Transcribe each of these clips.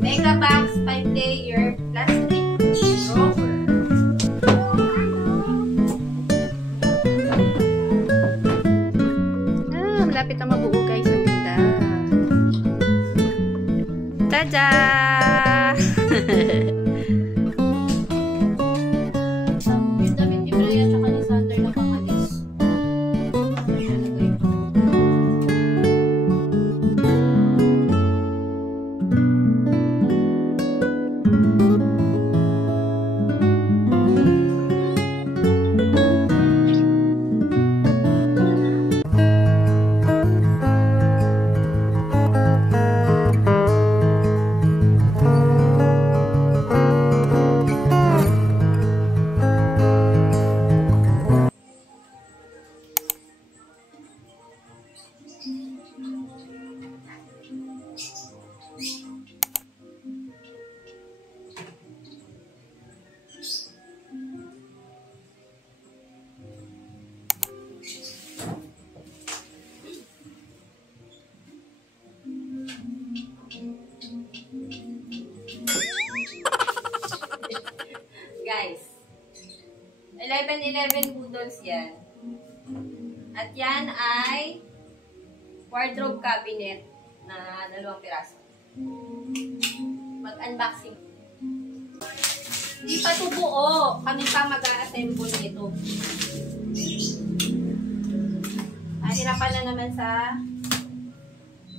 Megabox 5-layer plastic drawer. Malapit na mabuo guys. Ang ganda. Tada! Yung damit ni Brea tsaka ni Sander na pangalis. Guys, 11-11 noodles yan. At yan ay wardrobe cabinet na 2 piraso. Mag-unboxing. Hindi pa ito buo. Kami pa mag-a-assemble nito. Mahirapan na naman sa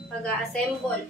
pag-a-assemble.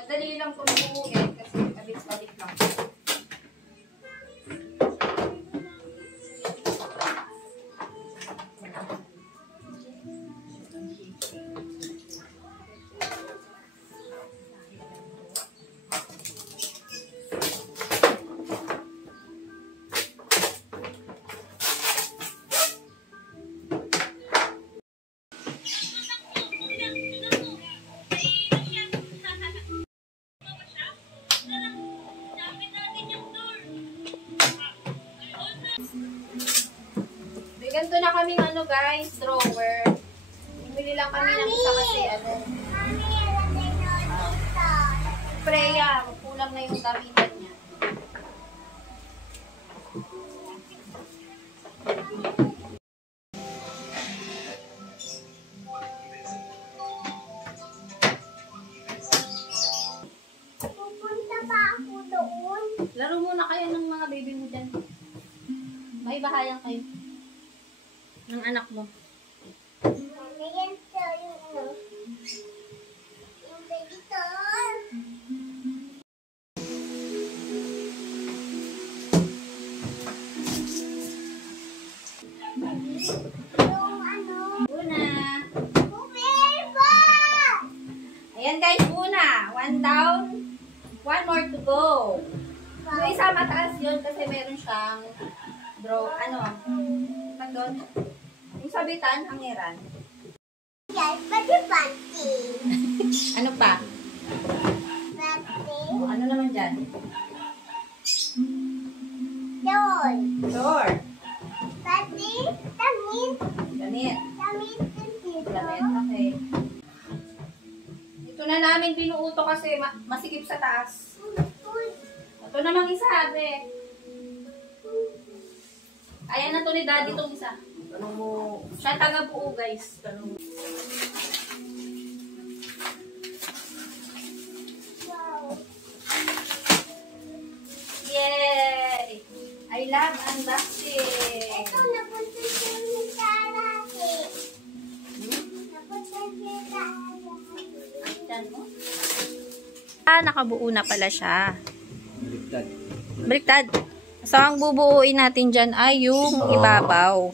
Madali lang kung buuin kasi abit-balik lang. Ganito na kaming ano guys, drawer. Bumili lang kami ng isa kasi ano. Freya, kulang na yung damitan niya. Pupunta ba ako doon? Laro muna kayo ng mga baby mo dyan. May bahayan kayo. Ng anak mo. Yan sa yung vector. Yung ano? Una. Pumirba! Ayan guys, una. 1 down. 1 more to go. Yung isa mataas yun kasi meron siyang ano? Pag doon? Yung sabitan, hangiran. Guys, pati-pati. Ano pa? Pati. O, ano naman dyan? Doon. Door. Pati. Damit. Ganit. Damit dito. Damit, okay. Ito na namin binuuto kasi masikip sa taas. Ito namang isa, be. Ayan na to ni daddy itong isa. Tanong mo. Siya taga-buo, guys. Tanong mo. Wow. Yay! I love unboxing. Ito, napunta siya ni Karate. Napunta siya ni Karate. Ang dyan mo? Nakabuo na pala siya. Baliktad. Baliktad. So, ang bubuuin natin dyan ay yung ibabaw.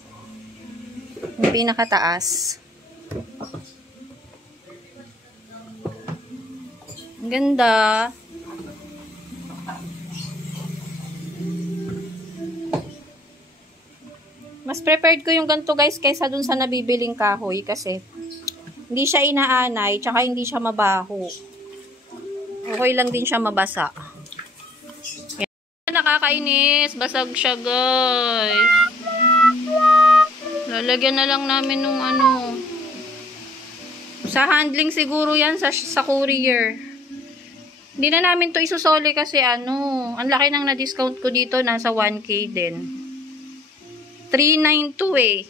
Yung pinakataas. Ang ganda. Mas prepared ko yung ganito guys kaysa dun sa nabibiling kahoy kasi hindi siya inaanay tsaka hindi siya mabaho. Okay lang din siya mabasa. Yan. Nakakainis. Basag siya guys. Lalagyan na lang namin nung ano. Sa handling siguro yan sa courier. Hindi na namin to isusoli kasi ano. Ang laki nang na-discount ko dito. Nasa 1K din. 392 eh.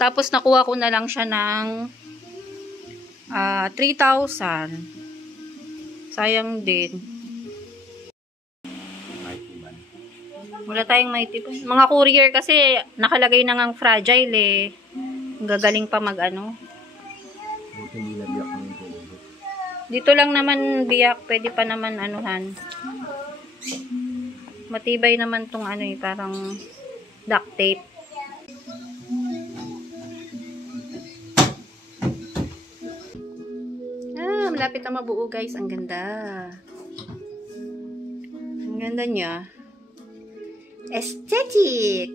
Tapos nakuha ko na lang siya ng 3,000. Sayang din. Wala tayong maitip. Mga courier kasi nakalagay na ngang fragile eh. Gagaling pa mag ano. Dito lang naman biyak. Pwede pa naman anuhan. Matibay naman tong ano eh. Parang duct tape. Malapit na mabuo guys. Ang ganda. Ang ganda niya. Aesthetic.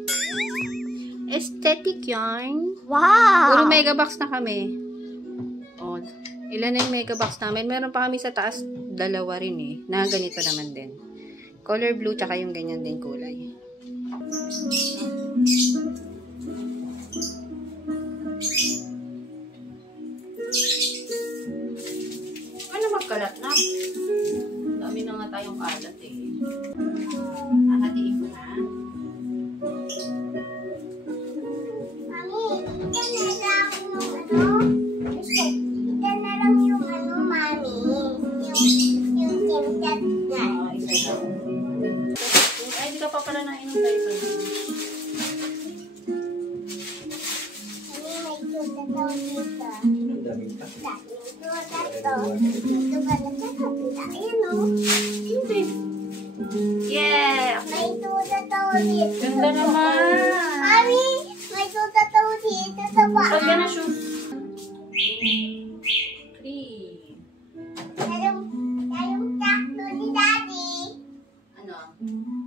Aesthetic yarn. Wow! Puro megabox na kami. Oh, ilan na yung megabox namin? Meron pa kami sa taas. Dalawa rin eh. Na ganito naman din. Color blue tsaka yung ganyan din kulay. Ano magkalat na? Dami na nga tayong kalat eh. Hatiin ko na. Mami, ito na lang yung ano. Ito na lang yung ano, Mami. Yung timcat na. Isa lang. Ay, di ka pa pala nainom tayo. Mami, may tuta daw dito. Ang daming pa. Daming tuta to. Dito pala sa kapila. Ayan o. Siyempre. Yeah! May tuta daw dito. Ganda naman! Mami, may tuta daw dito sa paa. Pag yan na shoes. 3. Yung sakto ni Daddy. Ano?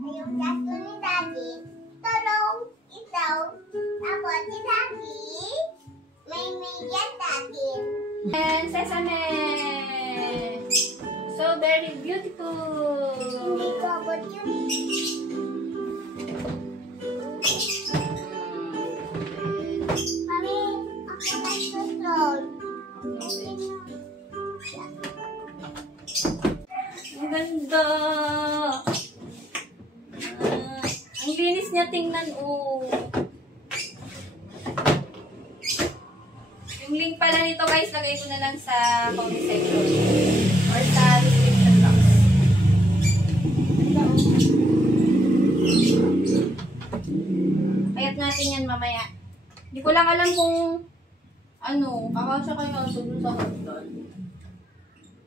Yung sakto ni Daddy. Tulong, itaw. Tapos si Daddy. May yan Daddy. And sesame! So very beautiful! Hindi ko abot yun. Mami, ako nagsusunod. Ang ganda! Ang linis niya tingnan, oh. Yung link pala nito guys, lagay ko na lang sa comment section. Or sa description box. Ayat natin yan mamaya. Hindi ko lang alam kung ano, kakasya kayo ito dun sa hagdan.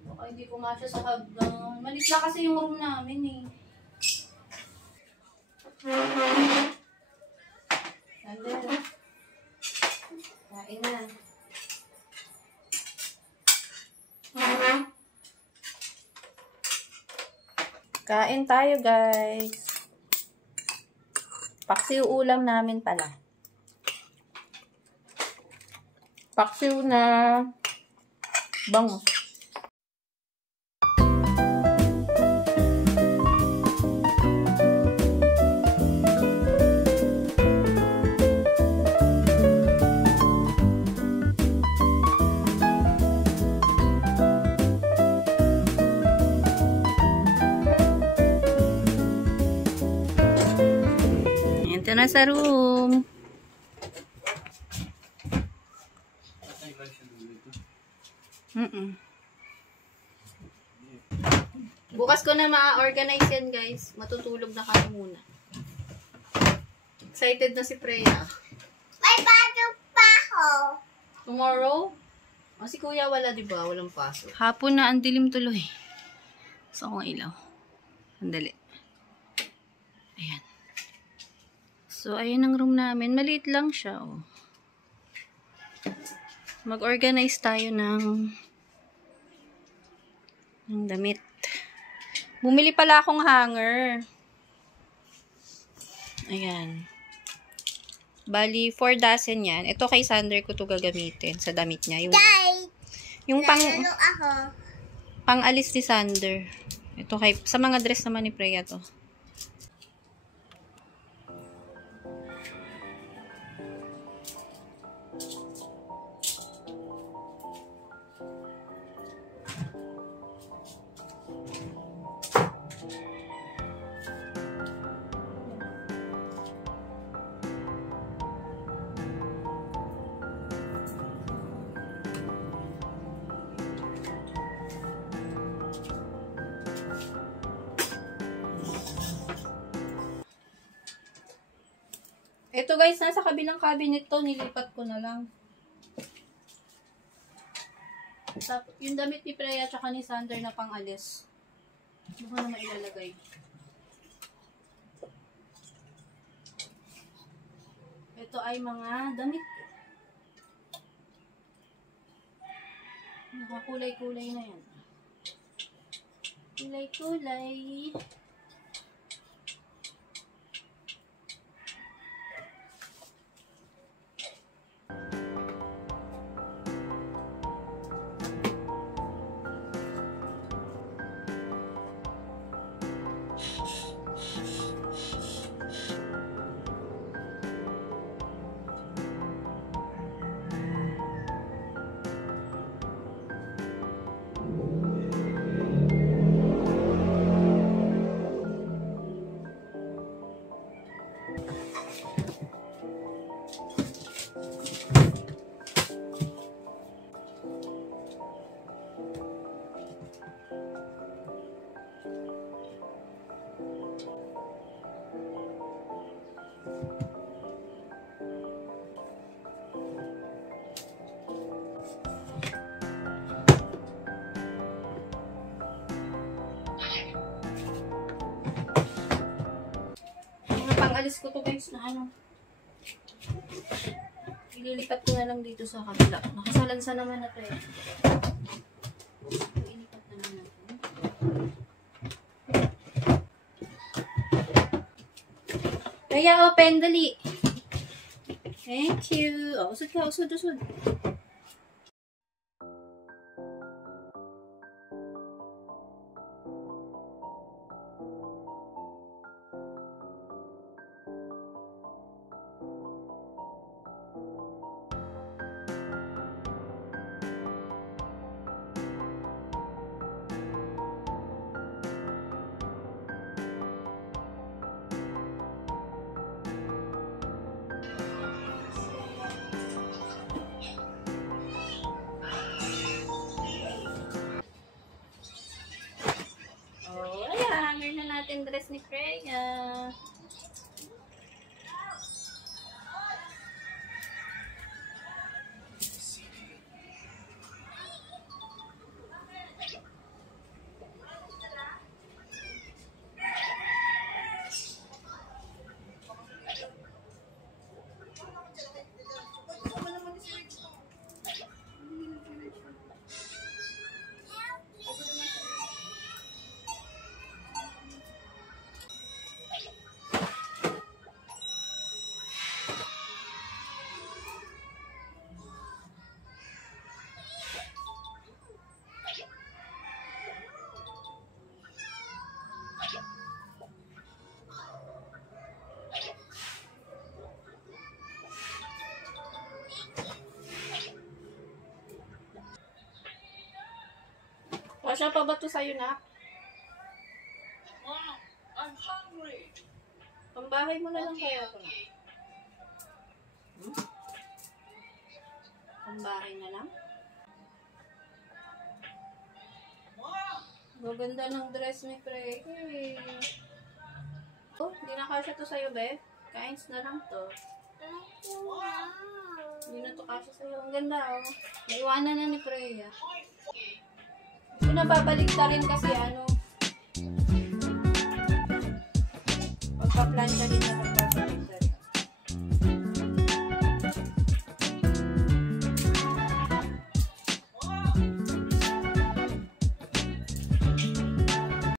Baka hindi pumasya sa hagdan. Malit na kasi yung room namin eh. Nandun. Kain na. Kain tayo guys. Paksiw ulam namin pala. Paksiw na bangus. Ito na sa room. Bukas ko na ma-organize yan guys. Matutulog na kami muna. Excited na si Freya. May pasok pa ako. Tomorrow? O si kuya wala diba? Walang pasok. Hapon na ang dilim tuloy. Gusto kong ilaw. Sandali. Ayan. So, ayan ang room namin. Maliit lang siya, oh. Mag-organize tayo ng damit. Bumili pala akong hanger. Ayan. Bali, 4 dozen yan. Ito kay Sander ko to gagamitin sa damit niya. Yung pang-alis ni Sander. Ito kay, sa mga dress naman ni Freya to. Ito guys, nasa kabilang cabinet to, nilipat ko na lang. Tapos, yung damit ni Freya tsaka ni Sander na pang-alis. Ano ko naman ilalagay? Ito ay mga damit. Nakakulay-kulay na yan. Kulay-kulay. Pang-alis ko to guys na ano. Ililipat ko na lang dito sa kabila. Nakasalansa naman na tayo. Ililipat na lang natin. Kaya open, dali. Thank you. Oh, usod ka, usod. Natin dress ni Freya. Kasya pa ba ito sa'yo, Nak? Mom, I'm hungry. Pambahay mo na lang kaya ito, Nak. Pambahay na lang? Mom! Maganda ng dress ni Freya. Oh, hindi na kasya to sa'yo, be. Kains na lang to. Hindi na to kasya sa'yo. Ang ganda, oh. Naiwanan na ni Freya. Ito na babalik ta rin kasi, ano, Magpa-plancha din na kami.